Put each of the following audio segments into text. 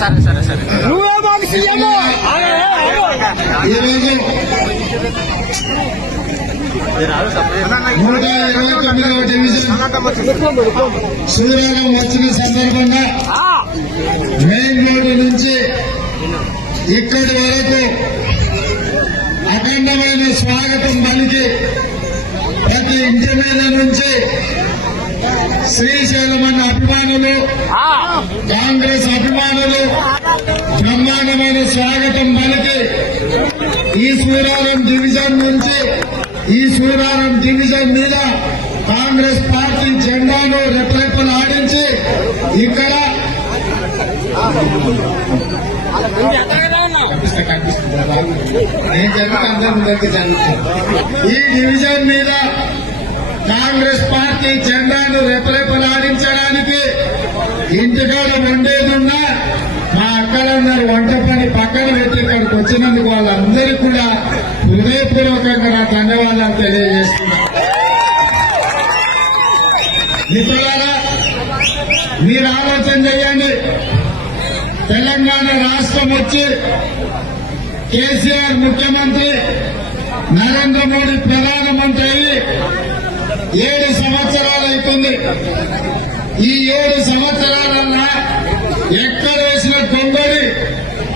సరే సరే సరే నువ్వే మాకు సీఎం నూట ఇరవై తొమ్మిదవ డివిజన్ సూర్యారం వచ్చిన సందర్భంగా మెయిన్ రోడ్డు నుంచి ఇక్కడి వరకు అఖండమైన స్వాగతం పలికి ప్రతి ఇంటి మీద నుంచి శ్రీశైలం అన్న అభిమానులు కాంగ్రెస్ అభిమానులు బ్రహ్మాండమైన స్వాగతం పలికి ఈ సూరారం డివిజన్ నుంచి ఈ సూరారం డివిజన్ మీద కాంగ్రెస్ పార్టీ జెండాను రెపరెపలు ఆడించి ఇక్కడ? నేను అందరి ఈ డివిజన్ మీద కాంగ్రెస్ పార్టీ జెండాను రెపరెపలాడించడానికి ఇంటికాడ ఉండేదున్నా మా అక్కలందరూ వంట పని పక్కన పెట్టి ఇక్కడికి వచ్చినందుకు వాళ్ళందరికీ కూడా హృదయపూర్వకంగా నా ధన్యవాదాలు తెలియజేస్తున్నాను. మిత్రులారా మీరు ఆలోచన చేయండి. తెలంగాణ రాష్ట్రం వచ్చి కేసీఆర్ ముఖ్యమంత్రి నరేంద్ర మోడీ ప్రధానమంత్రి అయ్యి ఏడు సంవత్సరాలు అవుతుంది. ఈ ఏడు సంవత్సరాలన్నా ఎక్కడ వేసిన కొంగడి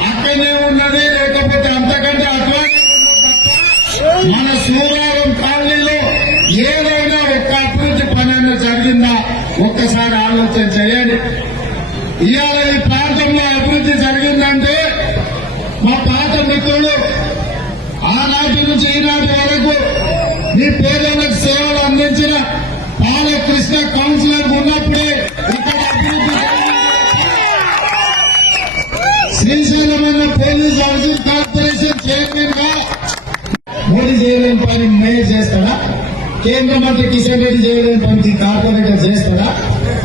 అక్కడనే ఉన్నది లేకపోతే అంతకంటే అడ్వాన్స్ మన సూరారం కాలనీలో ఏదైనా ఒక్క అభివృద్ధి పనైనా జరిగిందా? ఒక్కసారి ఆలోచన చేయండి. ఇవాళ పని మేయర్ చేస్తాడా? కేంద్ర మంత్రి కిషన్ రెడ్డి చేయలేని పని కార్పొరేటర్ చేస్తాడా?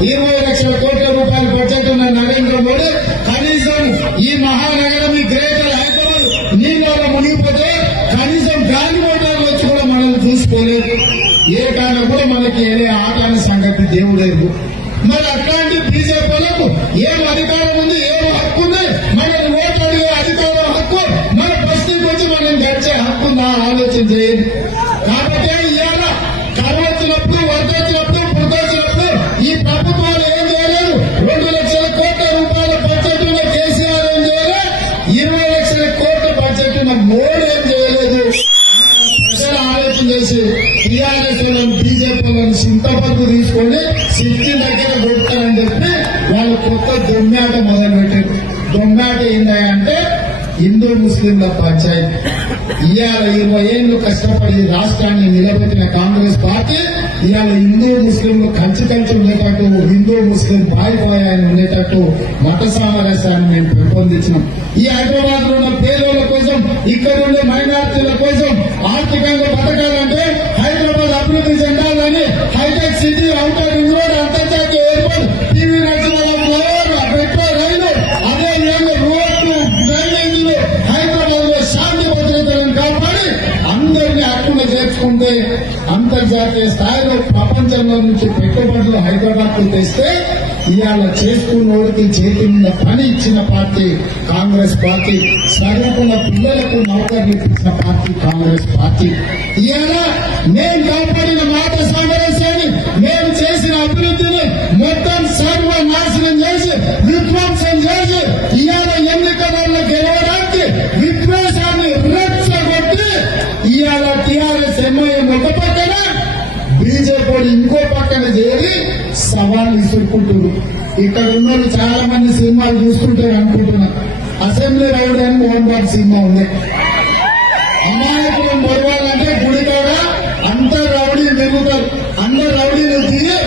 ఇరవై లక్షల కోట్ల రూపాయల బడ్జెట్ ఉన్న నరేంద్ర మోడీ కనీసం ఈ మహానగరం ఈ గ్రేటర్ హైదరాబాద్ నీళ్ళలో మునిగిపోతే కనీసం గాలి మోటార్లు వచ్చి కూడా మనల్ని చూసుకోలేదు. ఏ కారణం కూడా మనకి ఏ ఆట సంగతి దేవుడేరు మరి అట్లాంటి బీజేపీలకు ఏం అధికారం ఉంది? ఏం హక్కు ఉంది? మనల్ని ఓటర్ ఆలోచన కాబట్టి ఇవాళ కరువు వచ్చినప్పుడు వరద వచ్చినప్పుడు వచ్చినప్పుడు ఈ ప్రభుత్వాలు ఏం చేయలేదు? రెండు లక్షల కోట్ల రూపాయల బడ్జెట్ ఉన్న కేసీఆర్ ఏం చేయలేదు? ఇరవై లక్షల కోట్ల బడ్జెట్ ఉన్న మోడీ ఏం చేయలేదు? ప్రజలు ఆలోచన చేసి టీఆర్ఎస్ బీజేపీ చింతపండు తీసుకొని సిక్కి దగ్గర కొడతారని చెప్పి వాళ్ళు కొత్త దొమ్మాట మొదలు పెట్టారు దొమ్మాట ఏంటంటే హిందూ ముస్లింల పంచాయతీ. ఇవాళ ఇరవై ఏళ్ళు కష్టపడి రాష్ట్రాన్ని నిలబెట్టిన కాంగ్రెస్ పార్టీ ఇవాళ హిందూ ముస్లింలు కంచి కంచి ఉండేటట్టు హిందూ ముస్లిం బాయిపోయాయని ఉండేటట్టు మత సామరస్యాన్ని మేము పెంపొందించినాం. ఈ హైదరాబాద్లో ఉన్న పేదోళ్ళ కోసం ఇక్కడ ఉండే మైనార్టీల కోసం ఆర్థికంగా బతకాలంటే హైదరాబాద్ అభివృద్ధి చెందాలని హైటెక్ సిటీ అవుటర్ అక్కున అంతర్జాతీయ స్థాయిలో ప్రపంచంలో నుంచి పెట్టుబడులు హైదరాబాద్ తెస్తే ఇవాళ చేసుకున్నోడికి చేతి మీద పని ఇచ్చిన పార్టీ కాంగ్రెస్ పార్టీ చదువుకున్న పిల్లలకు నౌకర్లు ఇప్పించిన పార్టీ కాంగ్రెస్ పార్టీ. ఇవాళ నేను కాపాడిన సవాల్ ఇక్కడ ఉన్న చాలా మంది సినిమాలు చూసుకుంటారు అనుకుంటున్నా. అసెంబ్లీ రౌడ్ అని మోహన్ బాబు సినిమా ఉంది. అమాయకులను పొరవాలంటే గుడి కాడ అంత రౌడీ తిరుగుతారు. అందరు రౌడీలు తిరిగి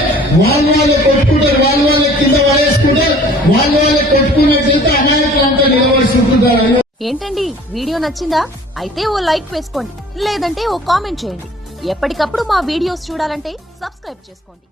వాళ్ళు వాళ్ళే కొట్టుకుంటారు. వాళ్ళు వాళ్ళే కింద పడేసుకుంటారు. వాళ్ళు వాళ్ళే కొట్టుకునే చేస్తే అమాయకులు అంతా నిలబడి ఏంటండి? వీడియో నచ్చిందా? అయితే ఓ లైక్ వేసుకోండి. లేదంటే ఓ కామెంట్ చేయండి. ఎప్పటికప్పుడు మా వీడియోస్ చూడాలంటే సబ్స్క్రైబ్ చేసుకోండి.